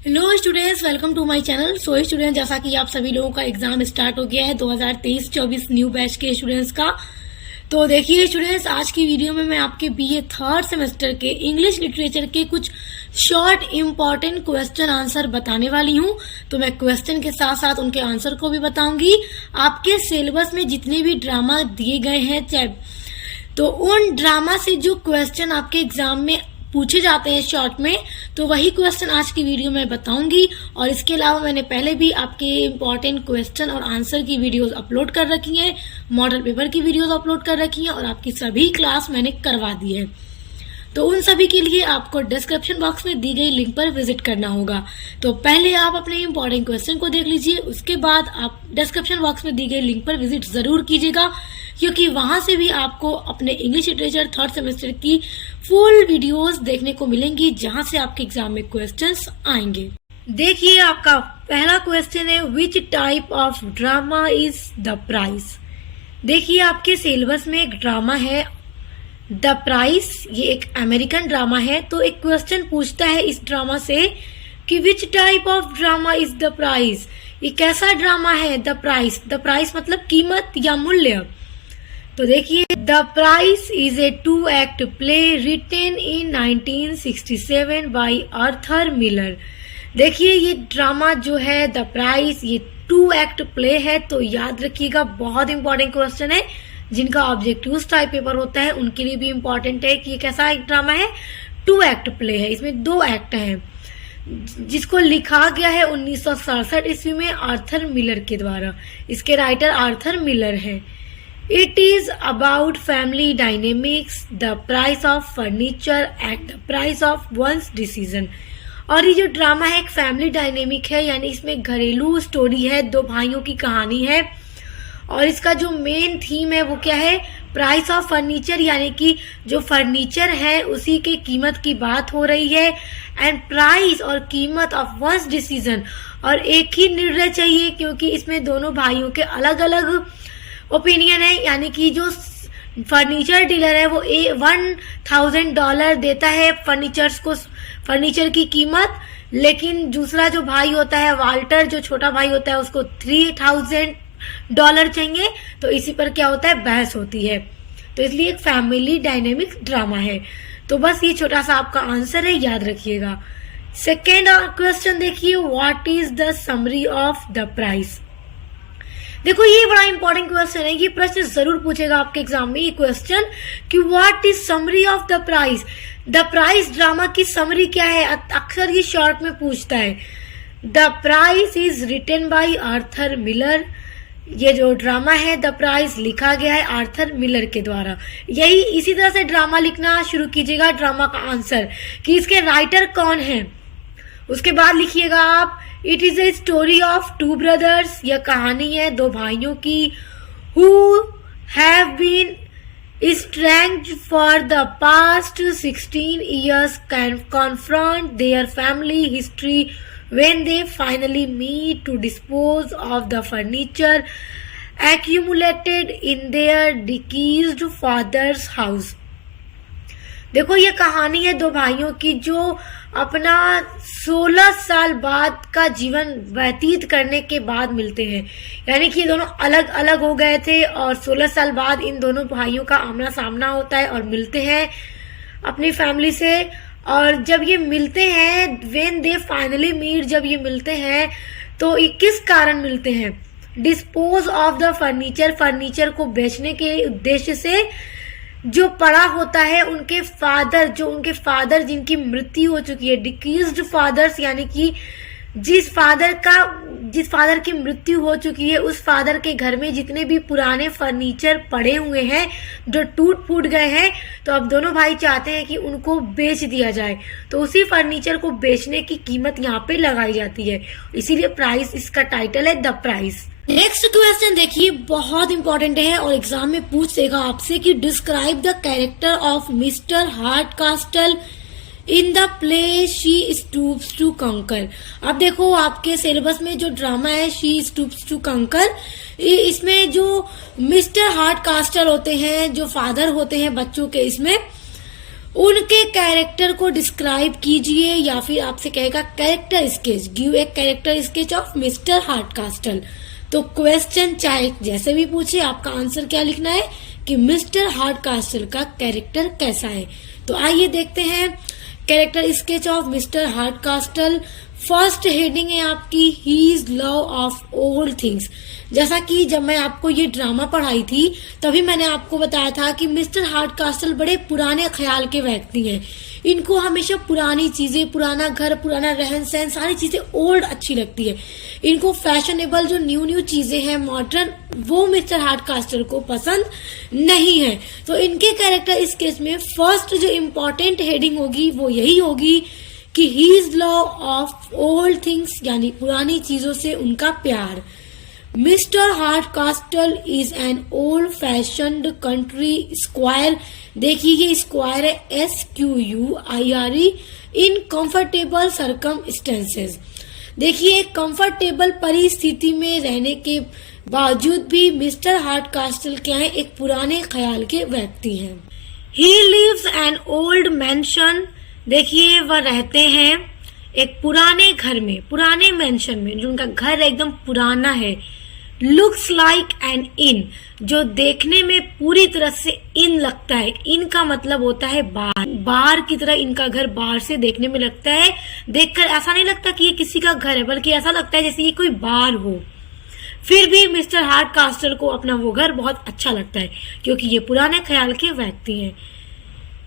Hello students, welcome to my channel. So student, जैसा कि आप सभी लोगों का एग्जाम स्टार्ट हो गया है 2023-24 न्यू बैच के स्टूडेंट्स का। तो देखिए स्टूडेंट्स, आज की वीडियो में मैं आपके बीए थर्ड सेमेस्टर के इंग्लिश लिटरेचर के कुछ शॉर्ट इंपॉर्टेंट क्वेश्चन आंसर बताने वाली हूँ। तो मैं क्वेश्चन के साथ साथ उनके आंसर को भी बताऊंगी। आपके सिलेबस में जितने भी ड्रामा दिए गए हैं, चाहे तो उन ड्रामा से जो क्वेश्चन आपके एग्जाम में पूछे जाते हैं शॉर्ट में, तो वही क्वेश्चन आज की वीडियो में बताऊंगी। और इसके अलावा मैंने पहले भी आपके इम्पोर्टेंट क्वेश्चन और आंसर की वीडियोस अपलोड कर रखी हैं, मॉडल पेपर की वीडियोस अपलोड कर रखी हैं और आपकी सभी क्लास मैंने करवा दी है। तो उन सभी के लिए आपको डिस्क्रिप्शन बॉक्स में दी गई लिंक पर विजिट करना होगा। तो पहले आप अपने इम्पोर्टेंट क्वेश्चन को देख लीजिए, उसके बाद आप डिस्क्रिप्शन बॉक्स में दी गई लिंक पर विजिट जरूर कीजिएगा, क्योंकि वहां से भी आपको अपने इंग्लिश लिटरेचर थर्ड सेमेस्टर की फुल वीडियोस देखने को मिलेंगी, जहां से आपके एग्जाम में क्वेश्चंस आएंगे। देखिए, आपका पहला क्वेश्चन है, which type of drama is the prize. देखिए, आपके सिलेबस में एक ड्रामा है द प्राइस, ये एक अमेरिकन ड्रामा है। तो एक क्वेश्चन पूछता है इस ड्रामा से कि विच type of drama is the price, ये कैसा ड्रामा है। द प्राइस मतलब कीमत या मूल्य। तो देखिए, the price is a 2 act play written in 1967 by Arthur Miller. देखिए, ये ड्रामा जो है द प्राइस, ये 2 एक्ट प्ले है। तो याद रखिएगा, बहुत इंपॉर्टेंट क्वेश्चन है। जिनका ऑब्जेक्टिव्स टाइप पेपर होता है उनके लिए भी इम्पोर्टेंट है कि ये कैसा एक ड्रामा है। 2 एक्ट प्ले है, इसमें 2 एक्ट हैं, जिसको लिखा गया है 1967 ईस्वी में आर्थर मिलर के द्वारा। इसके राइटर आर्थर मिलर हैं। It is about family dynamics, the price of furniture at the price of one's decision. और ये जो ड्रामा है एक फैमिली डायनेमिक है, यानी इसमें घरेलू स्टोरी है, 2 भाइयों की कहानी है। और इसका जो मेन थीम है वो क्या है, प्राइस ऑफ फर्नीचर, यानी कि जो फर्नीचर है उसी के कीमत की बात हो रही है। एंड प्राइस और कीमत ऑफ वंस डिसीजन, और एक ही निर्णय चाहिए, क्योंकि इसमें दोनों भाइयों के अलग अलग ओपिनियन है। यानी कि जो फर्नीचर डीलर है वो $1000 देता है फर्नीचर की कीमत, लेकिन दूसरा जो भाई होता है वाल्टर, जो छोटा भाई होता है, उसको $3000 चाहिए। तो इसी पर क्या होता है, बहस होती है। तो इसलिए एक फैमिली डायनेमिक ड्रामा है। तो बस ये छोटा सा आपका आंसर है, याद रखिएगा। सेकेंड क्वेश्चन देखिए, what is the summary of the price. देखो, ये बड़ा इंपॉर्टेंट क्वेश्चन है, ये प्रश्न जरूर पूछेगा आपके एग्जाम में ये क्वेश्चन कि what is summary of the price. The price drama की समरी क्या है, अक्सर ये शॉर्ट में पूछता है। The price is written by Arthur Miller. ये जो ड्रामा है द प्राइस, लिखा गया है आर्थर मिलर के द्वारा। यही इसी तरह से ड्रामा लिखना शुरू कीजिएगा, ड्रामा का आंसर कि इसके राइटर कौन है। उसके बाद लिखिएगा आप, it is a story of 2 brothers. यह कहानी है 2 भाइयों की, who have been estranged for the past 16 years, can confront their family history when they finally meet to dispose of the furniture accumulated in their deceased father's house। देखो, ये कहानी है 2 भाइयों की जो अपना 16 साल बाद का जीवन व्यतीत करने के बाद मिलते हैं। यानी कि ये दोनों अलग अलग हो गए थे और 16 साल बाद इन दोनों भाइयों का आमना सामना होता है और मिलते हैं अपनी फैमिली से। और जब ये मिलते हैं, व्हेन दे फाइनली मीट, जब ये मिलते हैं तो ये किस कारण मिलते हैं, डिस्पोज ऑफ द फर्नीचर को बेचने के उद्देश्य से। जो पड़ा होता है उनके फादर जिनकी मृत्यु हो चुकी है, डिक्रीज्ड फादर्स, यानी कि जिस फादर की मृत्यु हो चुकी है उस फादर के घर में जितने भी पुराने फर्नीचर पड़े हुए हैं जो टूट फूट गए हैं, तो अब दोनों भाई चाहते हैं कि उनको बेच दिया जाए। तो उसी फर्नीचर को बेचने की कीमत यहाँ पे लगाई जाती है, इसीलिए प्राइस इसका टाइटल है द प्राइस। नेक्स्ट क्वेश्चन देखिए, बहुत इंपॉर्टेंट है और एग्जाम में पूछ देगा आपसे कि describe the character of mister Hardcastle in the play she stoops to conquer. अब देखो, आपके सिलेबस में जो ड्रामा है शी स्टूप्स टू कंकर, इसमें जो मिस्टर हार्डकास्टल होते हैं, जो फादर होते हैं बच्चों के, इसमें उनके कैरेक्टर को डिस्क्राइब कीजिए, या फिर आपसे कहेगा character sketch, give a character sketch of mister Hardcastle. तो क्वेश्चन चाहे जैसे भी पूछे, आपका आंसर क्या लिखना है कि मिस्टर हार्डकास्टल का कैरेक्टर कैसा है। तो आइए देखते हैं character sketch of mister Hardcastle. First heading है आपकी he is love of old things. जैसा कि जब मैं आपको ये ड्रामा पढ़ाई थी तभी मैंने आपको बताया था कि मिस्टर हार्डकास्टल बड़े पुराने ख्याल के व्यक्ति हैं। इनको हमेशा पुरानी चीजें, पुराना घर, पुराना रहन सहन, सारी चीजें ओल्ड अच्छी लगती है। इनको फैशनेबल जो न्यू चीजें हैं, मॉडर्न, वो मिस्टर हार्डकास्टल को पसंद नहीं है। तो इनके कैरेक्टर स्केच में फर्स्ट जो इम्पोर्टेंट हेडिंग होगी वो यही होगी कि he is love of old things, यानी पुरानी चीजों से उनका प्यार। Mister Hardcastle is an old fashioned country squire. देखिए ये स्क्वायर है SQUIRE इन कंफर्टेबल सर्कमस्टेंसेस। देखिए कंफर्टेबल परिस्थिति में रहने के बावजूद भी मिस्टर हार्डकास्टल क्या है, एक पुराने ख्याल के व्यक्ति हैं। He lives an old mansion. देखिए वह रहते हैं एक पुराने घर में, पुराने मैंशन में, जो उनका घर एकदम पुराना है। लुक्स लाइक एन इन, जो देखने में पूरी तरह से इन लगता है। इन का मतलब होता है बार, बार की तरह इनका घर बाहर से देखने में लगता है। देखकर ऐसा नहीं लगता कि ये किसी का घर है, बल्कि ऐसा लगता है जैसे ये कोई बार हो। फिर भी मिस्टर हार्डकास्टल को अपना वो घर बहुत अच्छा लगता है क्योंकि ये पुराने ख्याल के व्यक्ति हैं।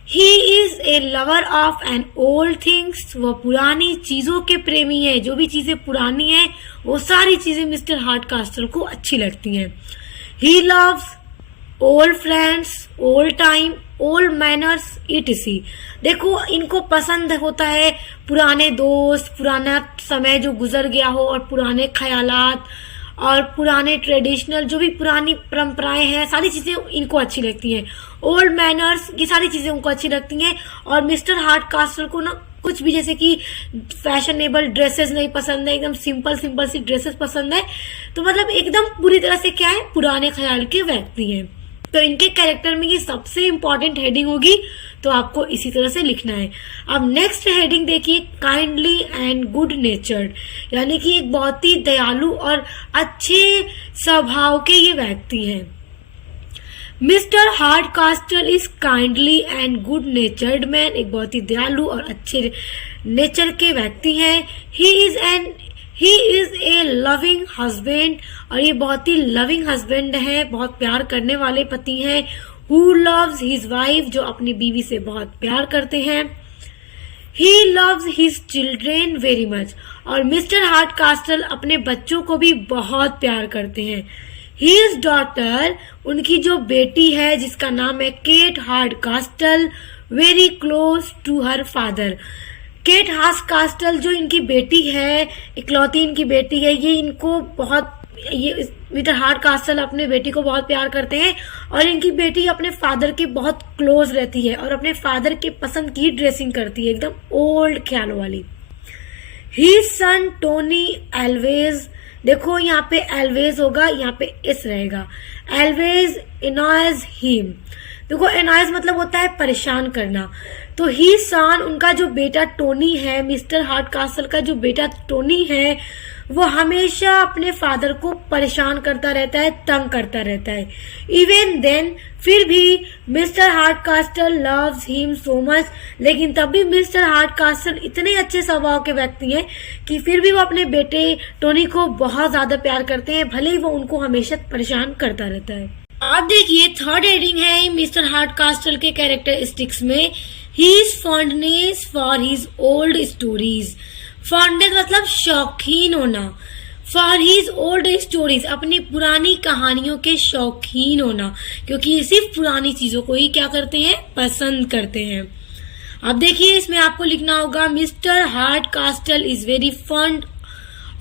He is a lover of an old things, वह पुरानी चीजों के प्रेमी है। जो भी चीजें पुरानी है वो सारी चीजें मिस्टर हार्डकास्टल को अच्छी लगती हैं। He loves old friends, old time, old manners etc। देखो इनको पसंद होता है पुराने दोस्त, पुराना समय जो गुजर गया हो, और पुराने ख्यालात और पुराने ट्रेडिशनल जो भी पुरानी परंपराएं हैं, सारी चीजें इनको अच्छी लगती हैं। ओल्ड मैनर्स, ये सारी चीजें उनको अच्छी लगती हैं। और मिस्टर हार्डकास्टल को ना कुछ भी जैसे कि फैशनेबल ड्रेसेस नहीं पसंद है, एकदम सिंपल सिंपल सी ड्रेसेस पसंद है। तो मतलब एकदम पूरी तरह से क्या है, पुराने ख्याल के व्यक्ति हैं। तो इनके कैरेक्टर में ये सबसे इंपॉर्टेंट हेडिंग होगी, तो आपको इसी तरह से लिखना है। अब नेक्स्ट हेडिंग देखिए, काइंडली एंड गुड नेचर्ड, यानी कि एक बहुत ही दयालु और अच्छे स्वभाव के ये व्यक्ति हैं। Mister Hardcastle is kindly and good natured man, एक बहुत ही दयालु और अच्छे नेचर के व्यक्ति हैं। He is a loving husband, और ये बहुत ही लविंग हस्बैंड है, बहुत प्यार करने वाले पति हैं। हु लव्स हिज वाइफ, जो अपनी बीवी से बहुत प्यार करते हैं। He loves his children very much, और मिस्टर हार्डकास्टल अपने बच्चों को भी बहुत प्यार करते हैं। हिज डॉटर, उनकी जो बेटी है जिसका नाम है Kate Hardcastle, very close to her father. Kate Hardcastle जो इनकी बेटी है, इकलौती इनकी बेटी है, ये इनको बहुत, ये मिस्टर हार्डकास्टल अपने बेटी को बहुत प्यार करते हैं, और इनकी बेटी अपने फादर के बहुत क्लोज रहती है और अपने फादर के पसंद की ड्रेसिंग करती है, एकदम ओल्ड ख्यालों वाली। हिज सन टोनी एल्वेज, देखो यहाँ पे एल्वेज होगा, यहाँ पे इस रहेगा। एल्वेज इनॉयज हिम, देखो इनॉयज मतलब होता है परेशान करना। तो ही सन, उनका जो बेटा टोनी है, मिस्टर हार्डकास्टल का जो बेटा टोनी है, वो हमेशा अपने फादर को परेशान करता रहता है, तंग करता रहता है। इवन देन, फिर भी mister Hardcastle loves him so much, लेकिन तब भी मिस्टर हार्डकास्टल इतने अच्छे स्वभाव के व्यक्ति हैं कि फिर भी वो अपने बेटे टोनी को बहुत ज्यादा प्यार करते हैं, भले ही वो उनको हमेशा परेशान करता रहता है। आप देखिए थर्ड हेडिंग है मिस्टर हार्डकास्टल के कैरेक्टरिस्टिक्स में, his fondness for his old stories. Fondness मतलब शौकीन होना, फॉर हिज ओल्ड स्टोरीज, अपनी पुरानी कहानियों के शौकीन होना, क्योंकि ये सिर्फ पुरानी चीजों को ही क्या करते हैं, पसंद करते हैं। अब देखिए इसमें आपको लिखना होगा, Mr Hardcastle is very fond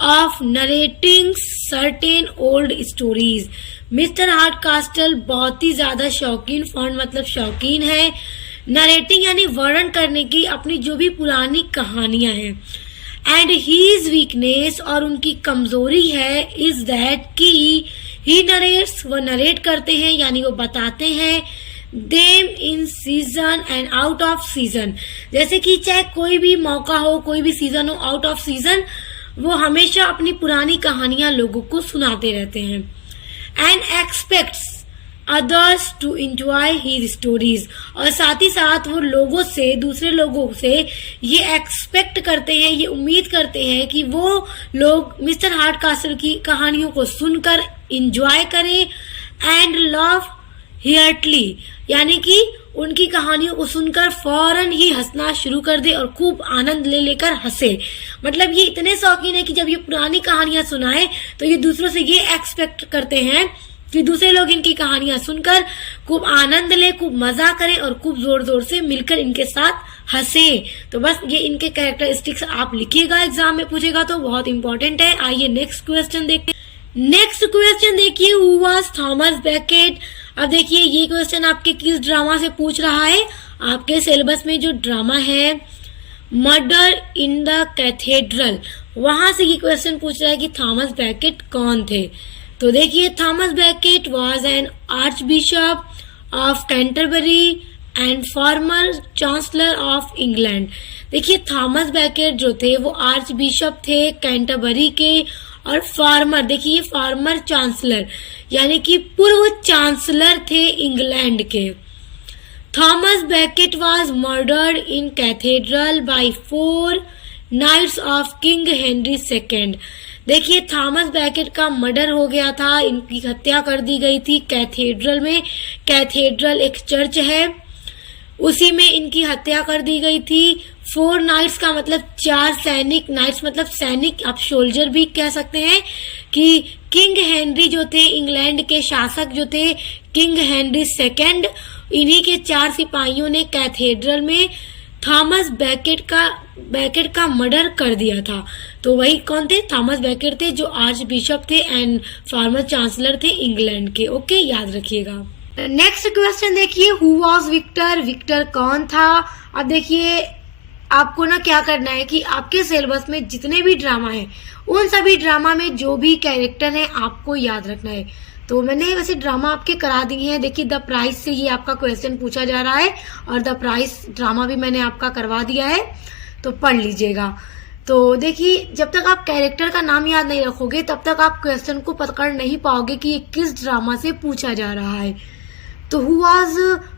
of narrating certain old stories. Mr Hardcastle बहुत ही ज्यादा शौकीन, फंड मतलब शौकीन है, नरेटिंग यानी वर्णन करने की अपनी जो भी पुरानी कहानियां हैं। एंड हीज वीकनेस, और उनकी कमजोरी है, इज दैट कि ही नरेट्स, वो नरेट करते हैं यानी वो बताते हैं, them in season and out off season. जैसे कि चाहे कोई भी मौका हो, कोई भी सीजन हो, आउट ऑफ सीजन वो हमेशा अपनी पुरानी कहानियां लोगों को सुनाते रहते हैं। And expects others to enjoy his stories, और साथ ही साथ वो लोगों से, दूसरे लोगों से ये एक्सपेक्ट करते हैं, ये उम्मीद करते हैं कि वो लोग मिस्टर हार्डकास्ल की कहानियों को सुनकर एंजॉय करें एंड लव हियर्टली, यानी कि उनकी कहानियों को सुनकर फौरन ही हंसना शुरू कर दे और खूब आनंद ले लेकर हंसे। मतलब ये इतने शौकीन है कि जब ये पुरानी कहानियां सुनाए तो ये दूसरों से ये एक्सपेक्ट करते हैं कि दूसरे लोग इनकी कहानियां सुनकर खूब आनंद ले, खूब मजा करें और खूब जोर जोर से मिलकर इनके साथ हंसे। तो बस ये इनके कैरेक्टरिस्टिक्स आप लिखिएगा, एग्जाम में पूछेगा तो बहुत इंपॉर्टेंट है। आइए नेक्स्ट क्वेश्चन देखते हैं। नेक्स्ट क्वेश्चन देखिए, हु वाज थॉमस बेकेट। अब देखिए ये क्वेश्चन आपके किस ड्रामा से पूछ रहा है। आपके सिलेबस में जो ड्रामा है मर्डर इन द कैथेड्रल, वहां से ये क्वेश्चन पूछ रहा है कि थॉमस बेकेट कौन थे। तो देखिए Thomas Becket was an arch bishop of Canterbury and farmer chancellor of England. देखिए थॉमस बेकेट जो थे वो आर्च बिशप थे कैंटरबरी के, और फार्मर, देखिए फार्मर चांसलर यानी कि पूर्व चांसलर थे इंग्लैंड के। Thomas Becket was murdered in cathedral by 4 knights of King Henry II। देखिए थॉमस बेकेट का मर्डर हो गया था, इनकी हत्या कर दी गई थी कैथेड्रल में। कैथेड्रल एक चर्च है, उसी में इनकी हत्या कर दी गई थी। 4 नाइट्स का मतलब 4 सैनिक, नाइट्स मतलब सैनिक, आप सोल्जर भी कह सकते हैं। कि किंग हेनरी जो थे, इंग्लैंड के शासक जो थे किंग हेनरी II, इन्हीं के 4 सिपाहियों ने कैथेड्रल में थॉमस बेकेट का मर्डर कर दिया था। तो वही कौन थे? थॉमस बेकेट थे जो आर्च बिशप थे एंड फॉर्मर चांसलर थे इंग्लैंड के। ओके, याद रखिएगा। नेक्स्ट क्वेश्चन देखिए, हु वाज विक्टर। विक्टर कौन था। अब देखिए आपको ना क्या करना है कि आपके सिलेबस में जितने भी ड्रामा है उन सभी ड्रामा में जो भी कैरेक्टर है आपको याद रखना है। तो मैंने वैसे ड्रामा आपके करा दिए हैं। देखिए द प्राइस से ये आपका क्वेश्चन पूछा जा रहा है और द प्राइस ड्रामा भी मैंने आपका करवा दिया है, तो पढ़ लीजिएगा। तो देखिए जब तक आप कैरेक्टर का नाम याद नहीं रखोगे तब तक आप क्वेश्चन को पकड़ नहीं पाओगे कि ये किस ड्रामा से पूछा जा रहा है। तो हु वाज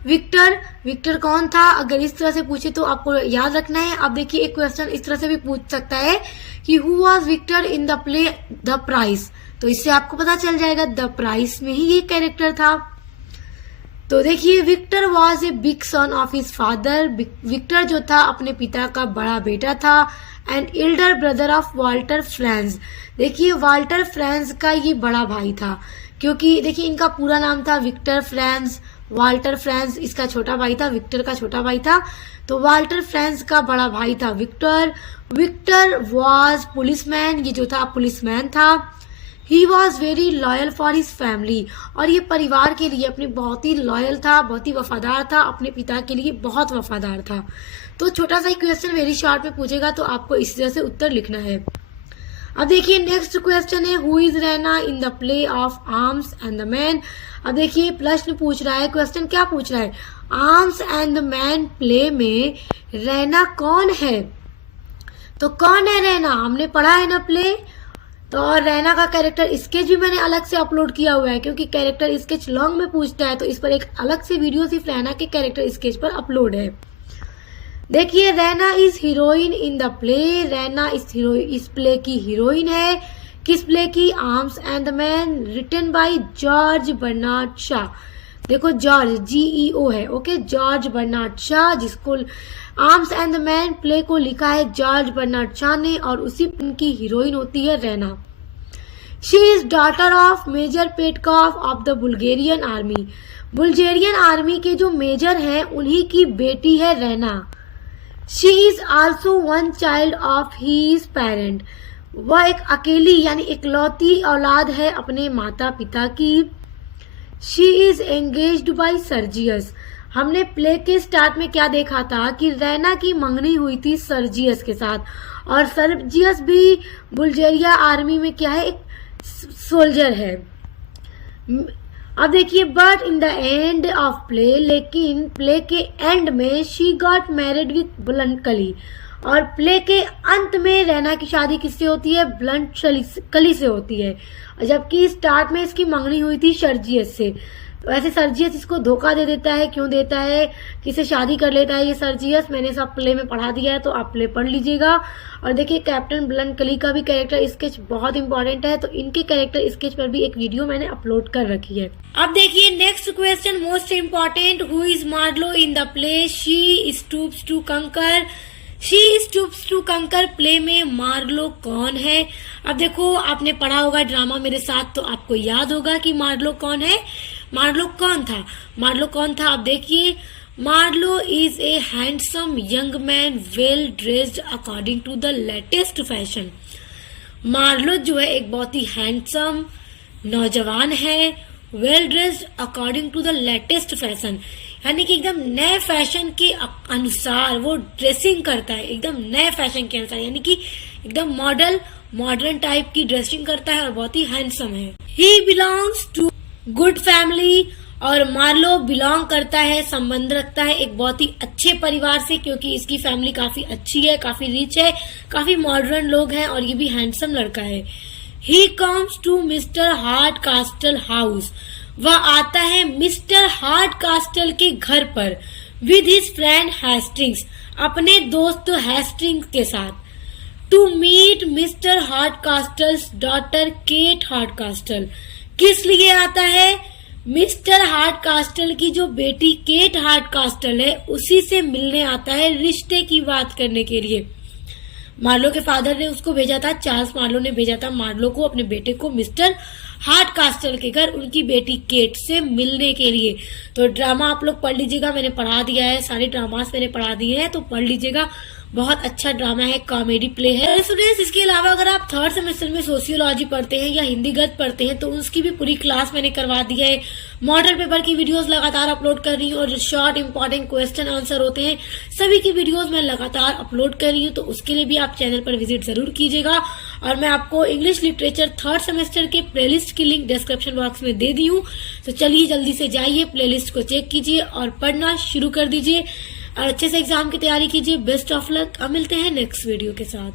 विक्टर, विक्टर कौन था, अगर इस तरह से पूछे तो आपको याद रखना है। अब देखिए एक क्वेश्चन इस तरह से भी पूछ सकता है कि who was Victor in the play the price, तो इससे आपको पता चल जाएगा द प्राइस में ही ये कैरेक्टर था। तो देखिए Victor was a big son of his father. Victor जो था अपने पिता का बड़ा बेटा था। And elder brother of Walter Franz. देखिए वाल्टर फ्रांस का ये बड़ा भाई था, क्योंकि देखिए इनका पूरा नाम था विक्टर फ्रांस। वाल्टर फ्रांस इसका छोटा भाई था, विक्टर का छोटा भाई था। तो वाल्टर फ्रांस का बड़ा भाई था विक्टर। विक्टर वाज पुलिसमैन, ये जो था पुलिसमैन था। He was very loyal for his family, और ये परिवार के लिए अपने बहुत ही लॉयल था, बहुत ही वफादार था, अपने पिता के लिए बहुत वफादार था। तो छोटा सा ही क्वेश्चन वेरी शॉर्ट में पूछेगा तो आपको इसी तरह से उत्तर लिखना है। अब देखिए नेक्स्ट क्वेश्चन है, who is Raina in the play of arms and the man. अब देखिए प्रश्न पूछ रहा है, क्वेश्चन क्या पूछ रहा है, arms and the Man play में रैना कौन है। तो कौन है रैना, हमने पढ़ा है ना प्ले। तो और रैना का कैरेक्टर स्केच भी मैंने अलग से अपलोड किया हुआ है, क्योंकि कैरेक्टर स्केच लॉन्ग में पूछता है तो इस पर एक अलग से वीडियो सिर्फ रैना के कैरेक्टर स्केच पर अपलोड है। देखिए Raina is heroine in the play. Raina इस प्ले की हीरोइन है। किस प्ले की, Arms and the Man, written by George Bernard Shaw. देखो जॉर्ज GEO है, ओके, जॉर्ज बर्नार्ड शॉ, जिसको Arms and the Man play को लिखा है जॉर्ज बर्नार्ड शॉ ने, और उसी की हीरोइन होती है Raina. She is daughter of major Petkoff of the Bulgarian army. Bulgarian army के जो मेजर हैं उन्हीं की बेटी है Raina. She is also one child of his parent. वह एक अकेली यानी इकलौती औलाद है अपने माता पिता की। She is engaged by Sergius. हमने प्ले के स्टार्ट में क्या देखा था कि रैना की मंगनी हुई थी सर्जियस के साथ, और सर्जियस भी बुल्गेरिया आर्मी में क्या है, एक सोल्जर है। अब देखिए, but in the end of play, लेकिन प्ले के एंड में she got married with blunt कली, और प्ले के अंत में रैना की शादी किससे होती है? ब्लंट कली से होती है, जबकि स्टार्ट में इसकी मंगनी हुई थी सर्जियस से। वैसे सर्जियस इसको धोखा दे देता है, क्यों देता है, किसे शादी कर लेता है ये सर्जियस, मैंने सब प्ले में पढ़ा दिया है, तो आप प्ले पढ़ लीजिएगा। और देखिए, कैप्टन ब्लंट कली का भी कैरेक्टर स्केच बहुत इंपॉर्टेंट है, तो इनके कैरेक्टर स्केच पर भी एक वीडियो मैंने अपलोड कर रखी है। अब देखिए next question, most important, who is Marlow in the play she stoops to Conquer? She stoops to Conquer play में मार्लो कौन है? अब देखो, आपने पढ़ा होगा ड्रामा मेरे साथ, तो आपको याद होगा कि मार्लो कौन है। मार्लो कौन था? मार्लो कौन था? आप देखिए, Marlow is a handsome young man well dressed according to the latest fashion. Marlow जो है एक बहुत ही हैंडसम नौजवान है, well dressed according to the latest fashion, यानी कि एकदम नए फैशन के अनुसार वो ड्रेसिंग करता है, एकदम नए फैशन के अनुसार, यानी कि एकदम मॉडर्न टाइप की ड्रेसिंग करता है और बहुत ही हैंडसम है। He belongs to good family, और मार्लो बिलोंग करता है, संबंध रखता है एक बहुत ही अच्छे परिवार से, क्योंकि इसकी फैमिली काफी अच्छी है, काफी रिच है, काफी मॉडर्न लोग हैं, और ये भी हैंडसम लड़का है। He comes to mister Hardcastle house, वह आता है मिस्टर हार्ड कास्टल के घर पर, विद हिज फ्रेंड हेस्टिंग्स, अपने दोस्त हेस्टिंग्स के साथ, to meet Mr Hardcastle's daughter Kate Hardcastle. किस लिए आता है? मिस्टर हार्ड कास्टल की जो बेटी केट हार्ड कास्टल है उसी से मिलने आता है, रिश्ते की बात करने के लिए। मार्लो के फादर ने उसको भेजा था, चार्ल्स मार्लो ने भेजा था मार्लो को, अपने बेटे को, मिस्टर हार्ड कास्टल के घर उनकी बेटी केट से मिलने के लिए। तो ड्रामा आप लोग पढ़ लीजिएगा, मैंने पढ़ा दिया है, सारे ड्रामास मैंने पढ़ा दिए हैं, तो पढ़ लीजिएगा, बहुत अच्छा ड्रामा है, कॉमेडी प्ले है। स्टूडेंट्स, इसके अलावा अगर आप थर्ड सेमेस्टर में सोशियोलॉजी पढ़ते हैं या हिंदी गद्य पढ़ते हैं तो उसकी भी पूरी क्लास मैंने करवा दी है। मॉडल पेपर की वीडियोस लगातार अपलोड कर रही हूँ, और जो शॉर्ट इंपॉर्टेंट क्वेश्चन आंसर होते हैं सभी की वीडियोस मैं लगातार अपलोड कर रही हूँ, तो उसके लिए भी आप चैनल पर विजिट जरूर कीजिएगा। और मैं आपको इंग्लिश लिटरेचर थर्ड सेमेस्टर के प्लेलिस्ट की लिंक डिस्क्रिप्शन बॉक्स में दे दी हूँ, तो चलिए जल्दी से जाइए, प्लेलिस्ट को चेक कीजिए और पढ़ना शुरू कर दीजिए, और अच्छे से एग्जाम की तैयारी कीजिए। Best of luck. अब मिलते हैं नेक्स्ट वीडियो के साथ।